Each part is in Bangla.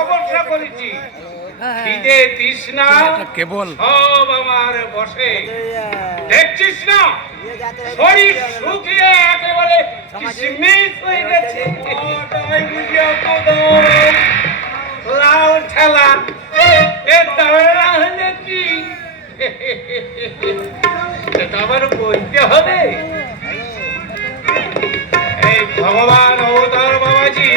তপস্যা করেছি খিদে তৃষ্ণা কেবল। সব আমার বসে। দেখছিস না? শরীর শুকিয়ে একেবারে কিশমিশ হয়ে গেছে। দাও। ঠেলা। এ দাঁড়া হলে কি এটা আবার বলতে হবে? এই ভগবান অবতার বাবাজি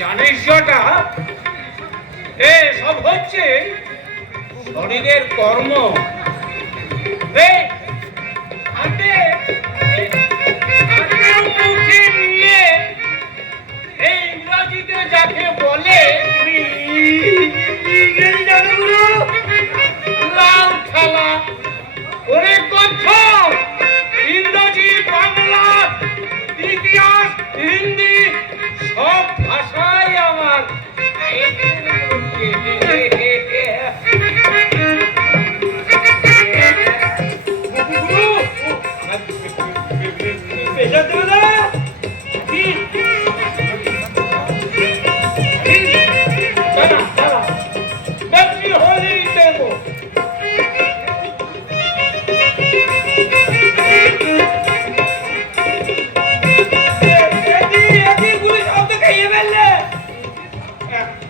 জানিস যেটা এ সব হচ্ছে শরীরের কর্ম। রে Yeah.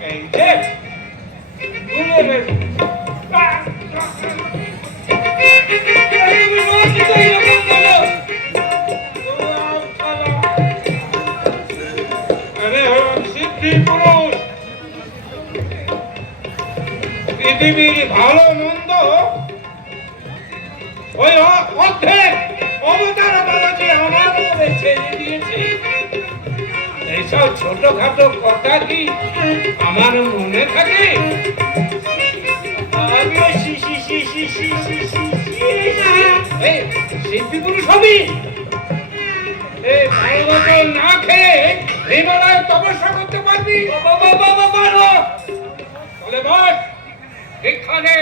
এই যে গুলো রে পৃথিবীর ভালো মন্দ ওই অর্ধেক অবতার এসব ছোটখাটো কথা কি আমার মনে থাকে? আমিও শিশি এই করতে পারবি? এখানে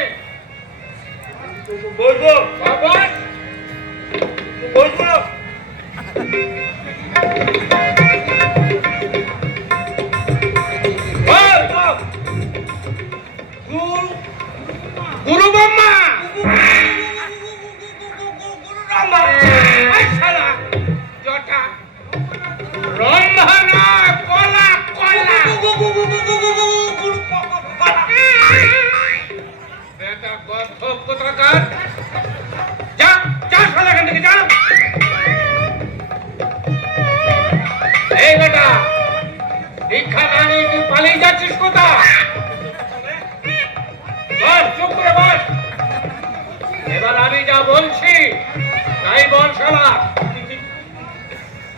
তাই বল শালা।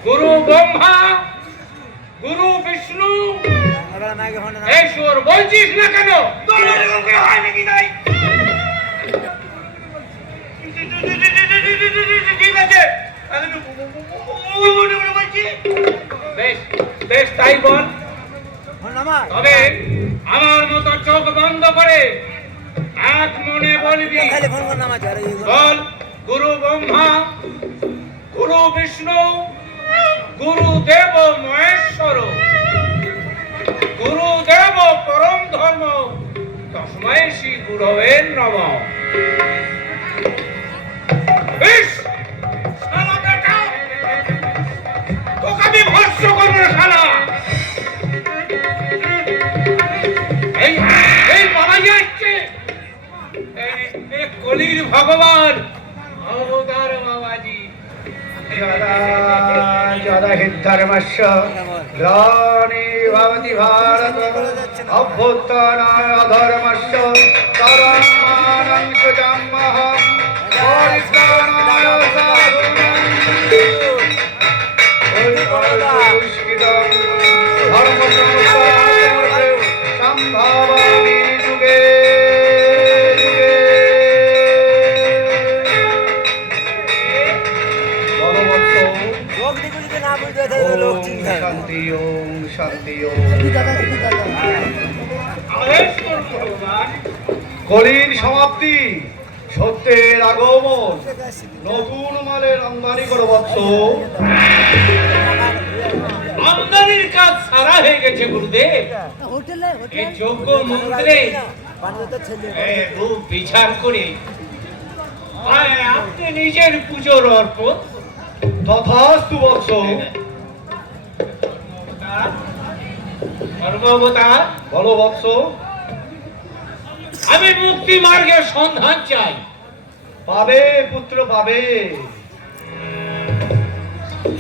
গুরু ব্রহ্মা গুরু বিষ্ণু ঈশ্বর বলছিস না কেন? হয় নাকি তাই ঠিক আছে। বেশ বেশ তাই বল। তবে আমার মতো চোখ বন্ধ করে এক মনে বলবি। বল। গুরু ব্রহ্মা, গুরু বিষ্ণু গুরুদেব মহেশ্বর গুরুদেব পরম ধর্ম, তসময় শ্রী গুরবে নম। তোকে আমি ভস্য করব সারা এই এই কলির ভগবান। ধর্মস্য গ্লানি ভবতি ভারত অভ্যুত্থানায় অধর্মস্য তরমানং পরিত্রাণায় সাধুনাং শান্তি, ওম শান্তি কলির সমাপ্তি, সত্যের আগমন। নতুন মালের আমদানি করো বৎস আমদানির কাজ সারা হয়ে গেছে, গুরুদেব। এই যোগ্য মন্ত্রে বিচার করে আপনি নিজের পুজোর অর্পণ। তথাস্তু বৎস। আমি মুক্তি মার্গের সন্ধান চাই। পাবে, পুত্র পাবে।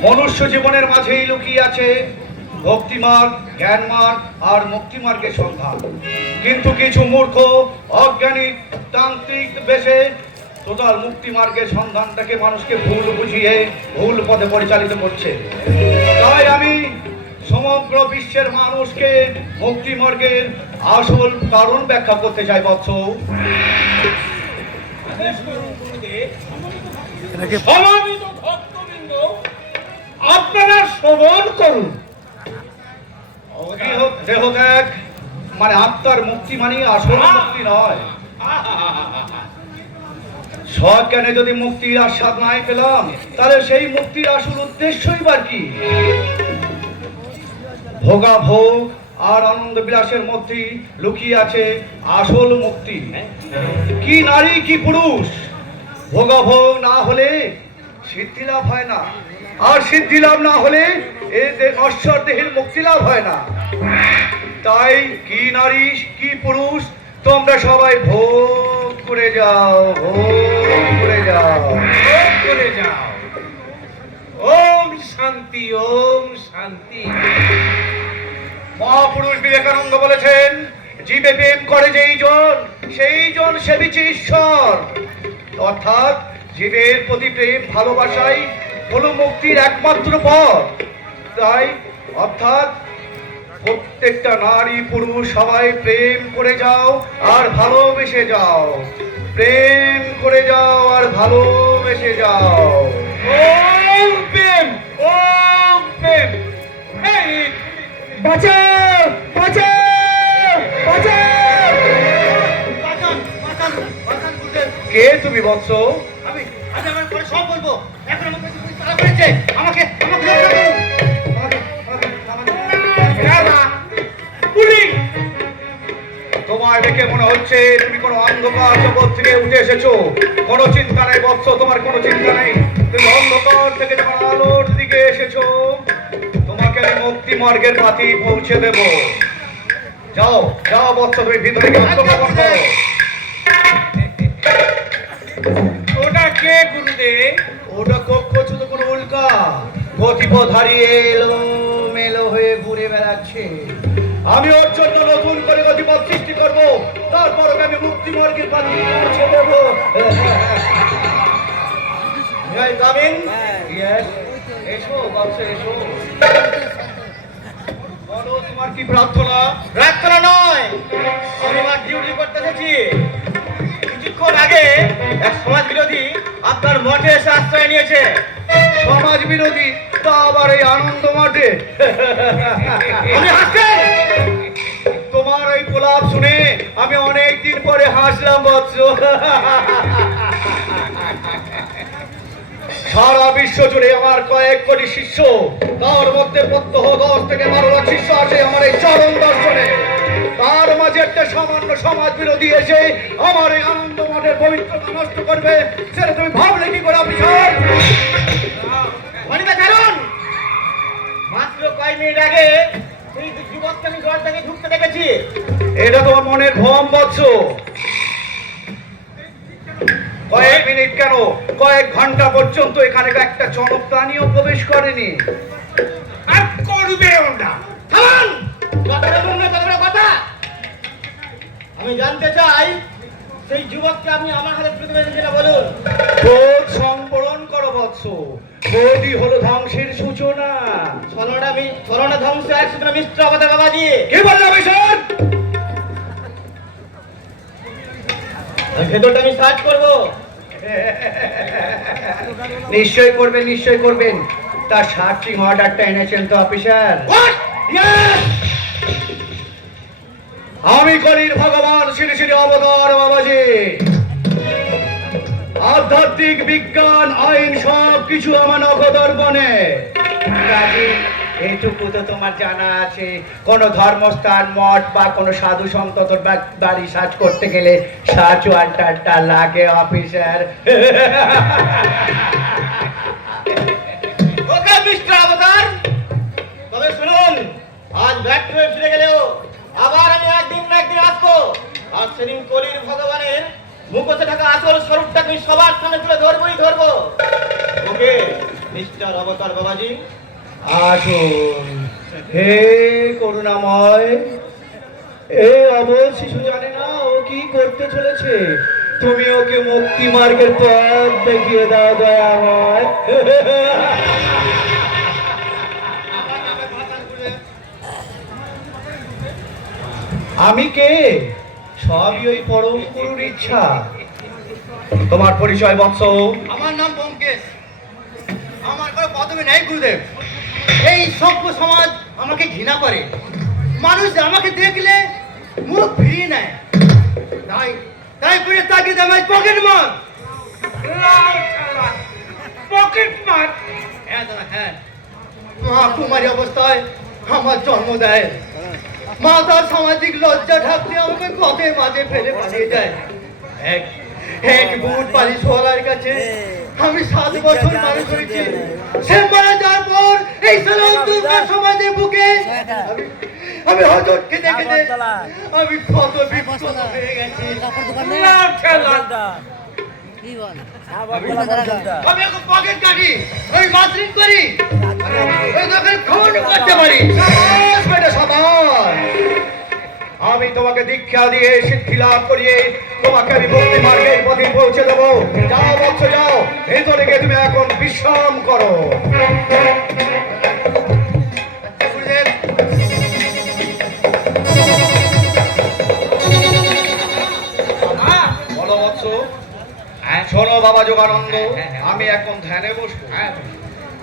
মনুষ্য জীবনের মাঝেই লুকিয়ে আছে ভক্তিমার্গ জ্ঞানমার্গ আর মুক্তিমার্গের সন্ধান। কিন্তু কিছু মূর্খ, অজ্ঞানী, তান্ত্রিক বেশে টোটাল মুক্তি মার্গের সন্ধানটাকে মানুষকে ভুল বুঝিয়ে ভুল পথে পরিচালিত করছে। তাই আমি সমগ্র বিশ্বের মানুষকে মুক্তি মার্গের আসল কারণ ব্যাখ্যা করতে চাই বৎস। আপনারা শ্রবণ করুন। দেহ ত্যাগ মানে আত্মার মুক্তি মানে আসল মুক্তি নয়। সজ্ঞানে যদি মুক্তির আস্বাদ নাই পেলাম তাহলে সেই মুক্তির আসল উদ্দেশ্যই বা কি? ভোগা ভোগ আর আনন্দ বিলাসের মধ্যে লুকিয়ে আছে আসল মুক্তি। কি নারী, কি পুরুষ? ভোগা ভোগ না হলে সিদ্ধি লাভ হয় না। আর সিদ্ধি লাভ না হলে এ নশ্বর দেহের মুক্তি লাভ হয় না। তাই কি নারী, কি পুরুষ, তোমরা সবাই ভোগ করে যাও, ভোগ করে যাও। ভোগ করে যাও। ওম শান্তি ওম শান্তি। মহাপুরুষ বিবেকানন্দ বলেছেন, জীবে প্রেম করে যেই জন, সেই জন সেবিছে ঈশ্বর। অর্থাৎ জীবের প্রতি প্রেম ভালোবাসাই হলো মুক্তির একমাত্র পথ। তাই অর্থাৎ প্রত্যেকটা নারী পুরুষ সবাই প্রেম করে যাও আর ভালোবেসে যাও। প্রেম করে যাও আর ভালোবেসে যাও। ওম প্রেম ওম প্রেম। বাঁচাও বাঁচাও বাঁচাও কে তুমি বৎস আমি আমি আমার পরে সব বলব। এখন কিছু তারা করেছে আমাকে আমাকে পুলিশ। তোমার দেখে মনে হচ্ছে তুমি কোনো অন্ধকার জগৎ থেকে উঠে এসেছ। কোনো চিন্তা নেই বৎস তোমার কোনো চিন্তা নেই। তুমি অন্ধকার থেকে যখন মার্গের পাতি পৌঁছে দেব। যাও যাও বৎস তুমি ভিতরে ওটা কে গুরুদেব? ওটা কক্ষ শুধু কোনো উল্কা। গতিপথ হারিয়ে এলো মেলো হয়ে ঘুরে বেড়াচ্ছে। আমি ওর জন্য নতুন করে গতিপথ সৃষ্টি করব। তারপর আমি মুক্তি মার্গের পাতি পৌঁছে দেব। জয় কামিন ইয়েস এসো বাবসে এসো। সমাজ বিরোধী আপনার মঠে এসে আশ্রয় নিয়েছে। সমাজ বিরোধী তা আবার এই আনন্দ মাঠে। তোমার ওই গোলাপ শুনে আমি অনেক দিন পরে হাসলাম, বৎস। সারা বিশ্ব জুড়ে আমার কয়েক কোটি শিষ্য তার মধ্যে প্রত্যহ দশ থেকে বারো লাখ শিষ্য আসে আমার এই চরণ দর্শনে। তার মাঝে একটা সামান্য সমাজ বিরোধী এসে আমার এই আনন্দ মঠের পবিত্রতা নষ্ট করবে সেটা তুমি ভাবলে কি করে আপনি কারণ মাত্র কয়েক মিনিট আগে সেই যুবককে আমি ঘর থেকে ঢুকতে দেখেছি। এটা তোমার মনের ভ্রম বৎস। কয়েক মিনিট কেন? কয়েক ঘণ্টা পর্যন্ত এখানে একটা জনক প্রাণীও প্রবেশ করেনি। আর আমি জানতে চাই, সেই যুবককে আপনি আমার হাতে বলুন? ক্রোধ সংবরণ করো বৎস। ক্রোধই হলো ধ্বংসের সূচনা। ছলনা ছলনা ধ্বংস এক কথা বাবা দিয়ে। কি বললাম ভেতরটা আমি সার্চ করব। নিশ্চয় করবেন নিশ্চয় করবেন। তার সার্চিং অর্ডারটা এনেছেন তো অফিসার। আমি কলির ভগবান শ্রী শ্রী অবতার বাবাজি। আধ্যাত্মিক বিজ্ঞান আইন সব কিছু আমার নগদর্পণে এইটুকু তো তোমার জানা আছে, কোন ধর্মস্থান, মঠ বা কোনো সাধু সন্ত তোর বাড়ি সার্চ করতে গেলে সার্চ ওয়ান্টারটা লাগে অফিসার। আবার আমি একদিন একদিন আসব। আর সেদিন কলির ভগবানের মুখতে থাকা আসল স্বরূপটা আমি সবার সামনে তুলে ধরবোই ধরবো। ওকে, মিস্টার অবতার বাবাজি আসুন। হে করুণাময়, এ অবল শিশু জানে না ও কি করতে চলেছে। তুমি ওকে মুক্তি মার্গের পথ দেখিয়ে দাও দয়াময় আমি কে? সবই ওই পরম গুরুর ইচ্ছা। তোমার পরিচয় বৎস। আমার নাম ব্যোমকেশ। আমার কোনো পদবি নেই, গুরুদেব। এই সভ্য সমাজ আমাকে ঘৃণা করে। মানুষ আমাকে দেখলে মুখ ফিরিয়ে নেয়। তাই তাই করে তাকে দেয় পকেট মার। পকেট মার। হ্যাঁ দাদা হ্যাঁ। মা অবস্থায় আমার জন্ম দেয়। মা তার সামাজিক লজ্জা ঢাকতে আমাকে পথের মাঝে ফেলে পালিয়ে যায়। এক এক বুট পালিশ হওয়ার কাছে আমি সাত বছর মানুষ হয়েছি সে মারা যাওয়ার পর এই সালাম দুর্গা সমাজের বুকে আমি হজরকে দেখে আমি কত বিপদ হয়ে গেছি। আমি এখন পকেট কাটি। আমি মাতৃক করি। ওই দোকানে খুন আমি তোমাকে দীক্ষা দিয়ে সিদ্ধি লাভ করিয়ে তোমাকে আমি ভক্তি মার্গের পথে পৌঁছে দেবো। যাও বৎস যাও। ভেতরে গিয়ে তুমি এখন বিশ্রাম করো। শোনো বাবা যোগানন্দ হ্যাঁ, হ্যাঁ। আমি এখন ধ্যানে বসবো। হ্যাঁ,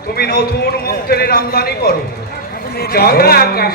তুমি নতুন মন্ত্রের আমদানি করো। ওম আকাশ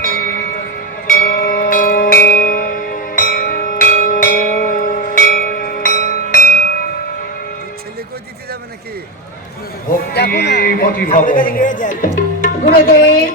ગુરુદેવ.